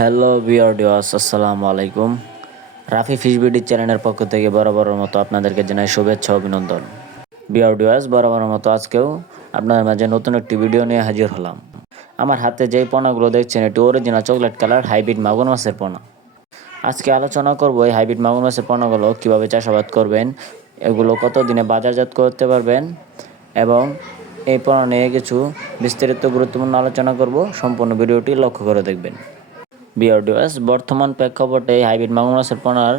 Hello বিয়ার্ডিওয়াস আসসালামু আলাইকুম। Rafi fish BD চ্যানেলের পক্ষ থেকে বরাবরের মতো আপনাদেরকে জানাই শুভেচ্ছা, অভিনন্দন। বিয়ার্ডিওয়াস বরাবরের মতো আজকেও আপনাদের মাঝে নতুন একটি ভিডিও নিয়ে হাজির হলাম। আমার হাতে যেই পোনাগুলো দেখছেন, এটি অরিজিনাল চকলেট কালার হাইব্রিড মাগুর মাছের পোনা। আজকে আলোচনা করব এই হাইব্রিড মাগুর মাছের পোনাগুলো কীভাবে চাষাবাদ করবেন, এগুলো কত দিনে বাজারজাত করতে পারবেন, এবং এই পোনা নিয়ে কিছু বিস্তারিত গুরুত্বপূর্ণ আলোচনা করব। সম্পূর্ণ ভিডিওটি লক্ষ্য করে দেখবেন। বিআরডিএস বর্তমান প্রেক্ষাপটে হাইব্রিড মাগুর মাছের পোনার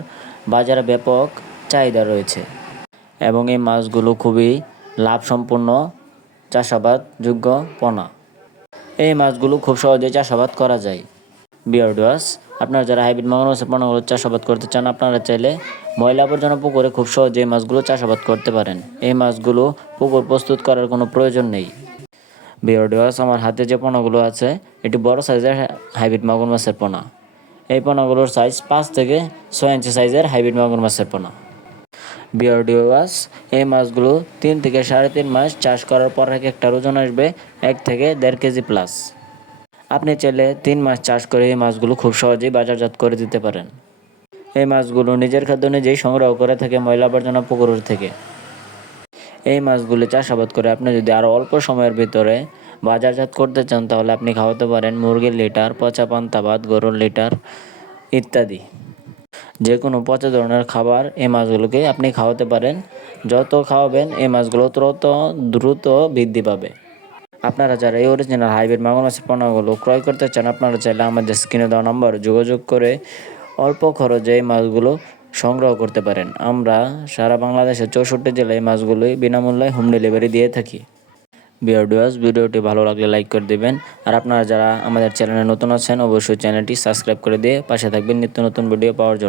বাজারে ব্যাপক চাহিদা রয়েছে এবং এই মাছগুলো খুবই লাভসম্পন্ন চাষাবাদ যোগ্য পোনা। এই মাছগুলো খুব সহজেই চাষাবাদ করা যায়। বিয়ারডোয়াস আপনারা যারা হাইব্রিড মাগুর মাছের পোনাগুলো চাষাবাদ করতে চান, আপনারা চাইলে ময়লা আবর্জনা পুকুরে খুব সহজে এই মাছগুলো চাষাবাদ করতে পারেন। এই মাছগুলো পুকুর প্রস্তুত করার কোনো প্রয়োজন নেই। বিয়ারডোয়াস আমার হাতে যে পোনাগুলো আছে, এটি বড় সাইজের হাইব্রিড মাগুর মাছের পোনা এই পোনাগুলোর সাইজ পাঁচ থেকে ছয় ইঞ্চি সাইজের হাইব্রিড মাগুর মাছের পোনা বিয়ারডিওয়াস এই মাছগুলো তিন থেকে সাড়ে তিন মাস চাষ করার পর এক একটা ওজন আসবে এক থেকে দেড় কেজি প্লাস আপনি চাইলে তিন মাস চাষ করে এই মাছগুলো খুব সহজেই বাজারজাত করে দিতে পারেন। এই মাছগুলো নিজের খাদ্য নিজেই সংগ্রহ করে থাকে ময়লা আবর্জনা পুকুরের থেকে। এই মাছগুলি চাষাবাদ করে আপনি যদি আরও অল্প সময়ের ভিতরে বাজারজাত করতে চান, তাহলে আপনি খাওয়াতে পারেন মুরগির লিটার, পচা পান্তা ভাত, গরুর লিটার ইত্যাদি। যে কোনো পচা ধরনের খাবার এই মাছগুলোকে আপনি খাওয়াতে পারেন। যত খাওয়াবেন, এই মাছগুলো তত দ্রুত বৃদ্ধি পাবে। আপনারা যারা এই অরিজিনাল হাইব্রিড মাগুর মাছের পণ্যগুলো ক্রয় করতে চান, আপনারা চাইলে আমাদের স্ক্রিনে দেওয়া নম্বর যোগাযোগ করে অল্প খরচে এই মাছগুলো সংগ্রহ করতে পারেন। আমরা সারা বাংলাদেশের চৌষট্টি জেলায় মাছগুলোই বিনামূল্যে হোম ডেলিভারি দিয়ে থাকি। বিয়ারডুয়াস ভিডিওটি ভালো লাগলে লাইক করে দেবেন। আর আপনারা যারা আমাদের চ্যানেলে নতুন আছেন, অবশ্যই চ্যানেলটি সাবস্ক্রাইব করে দিয়ে পাশে থাকবেন। নিত্য নতুন ভিডিও পাওয়ার জন্য।